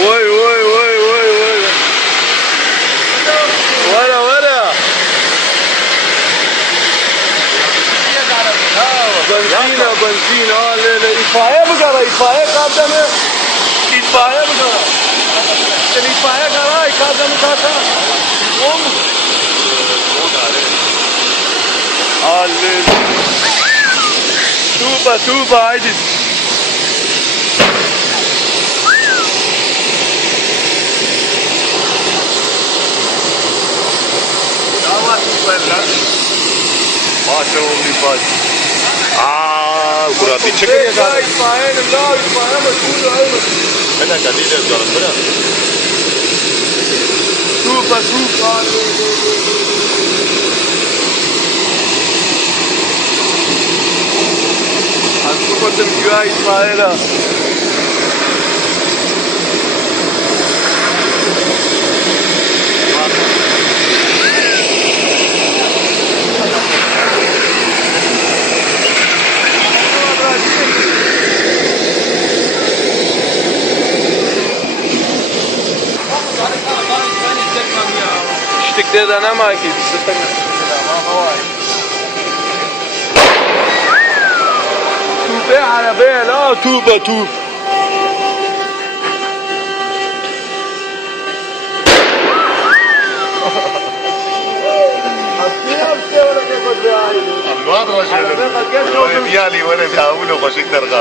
وي وي وي وي وي ورا بنزين لا لا itfaiye mi kara? İtfaiye kaptanı. İtfaiye mi kara? Sen itfaiye kara, kaptanı kata. O mu? O da öyle. Halleluya. Super haydi. Damat süper lan. Maşallah. Kurabı çıkıyor ya zaten. İtfaiye meşgul olmuş. Ben de kadıyla yapıyorum bırak. Super. Super güya itfaiye la. İşte de ne var ki? توبه عربية لا توب الوضع رجل. يالي وانا بيعملوا خشيك درغا.